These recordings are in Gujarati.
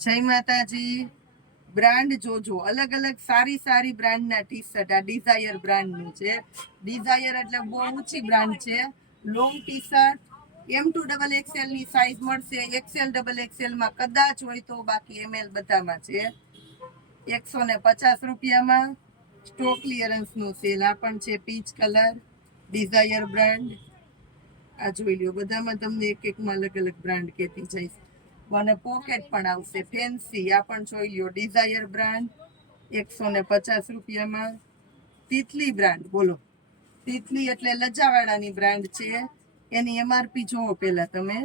જય માતાજી. બ્રાન્ડ જોજો, અલગ અલગ સારી સારી બ્રાન્ડના ટી શર્ટ. આ ડિઝાયર બ્રાન્ડનું છે. ડિઝાયર એટલે બહુ ઊંચી બ્રાન્ડ છે. લોંગ ટી શર્ટ M2XXL ની સાઈઝ મળશે. XL માં કદાચ હોય તો, બાકી ML બધામાં છે. 150 રૂપિયામાં સ્ટોક ક્લિયરન્સ નું સેલ. આ પણ છે પીચ કલર, ડિઝાયર બ્રાન્ડ. આ જોઈ લ્યો, બધામાં તમને એક એકમાં અલગ અલગ બ્રાન્ડ કહેતી જઈશ. અને પોકેટ પણ આવશે ફેન્સી. આ પણ જોઈ લ્યો, ડિઝાયર બ્રાન્ડ 150 રૂપિયામાં. તિતલી બ્રાન્ડ, બોલો તિતલી એટલે લજાવાળાની બ્રાન્ડ છે. એની MRP જોવો પેલા તમે,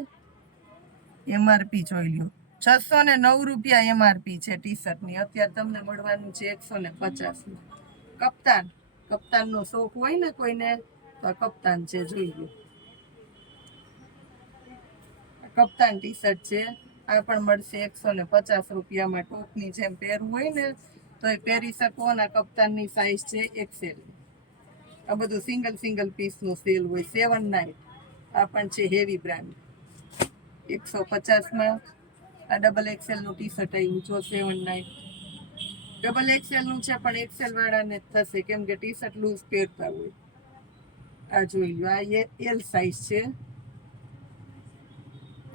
MRP જોઈ લ્યો. 609 રૂપિયા MRP છે ટી શર્ટની. અત્યારે તમને મળવાનું છે 150. કપ્તાનનો શોખ હોય ને કોઈને, તો કપ્તાન છે, જોઈ લો. કપ્તાન ટી શર્ટ છે. આ પણ મળશે 150 રૂપિયામાં. ટોપની જેમ પહેરવું હોય ને તો એ પહેરી શકો. અને કપ્તાનની સાઈઝ છે XL. આ બધું સિંગલ પીસનું સેલ હોય. 7 આ પણ છે હેવી બ્રાન્ડ 150માં. આ XXL નું ટી શર્ટ આવ્યું જો 7 XXL નું છે, પણ XL વાળાને જ થશે, કેમ કે ટી શર્ટ લૂઝ પહેરતા હોય. આ જોઈ લો, આ L સાઈઝ છે.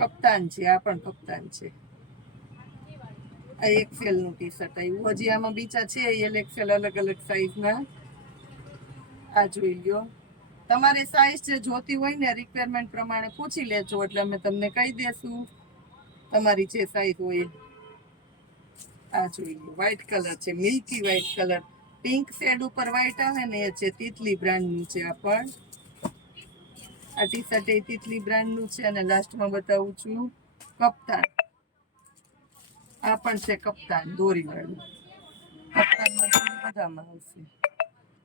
કપ્તાન છે, આ પણ કપ્તાન છે. આ XL નું ટી શર્ટ આવ્યું. હજી આમાં બીજા છે LXL અલગ અલગ સાઈઝના. આ જોઈ લ્યો. તમારે સાઈઝ જે જોતી હોય ને રિક્વાયરમેન્ટ પ્રમાણે પૂછી લેજો, એટલે અમે તમને કહી દેશું તમારી જે સાઈઝ હોય. આ જોઈ લો, વ્હાઈટ કલર છે, milky white colour. Pink shade ઉપર વ્હાઈટ આવે ને એ છે. તિતલી બ્રાન્ડનું છે આ પણ. આ ટી શર્ટ એ તિતલી બ્રાન્ડનું છે. અને લાસ્ટમાં બતાવું છું કપ્તાન. આ પણ છે કપ્તાન દોરીવાળું. કપ્તાનમાં બધામાં આવશે.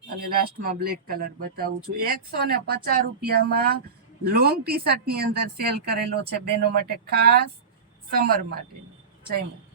અને લાસ્ટમાં બ્લેક કલર બતાવું છું. 150 રૂપિયામાં લોંગ ટી શર્ટની અંદર સેલ કરેલો છે બેનો માટે, ખાસ સમર માટે. જય માતા.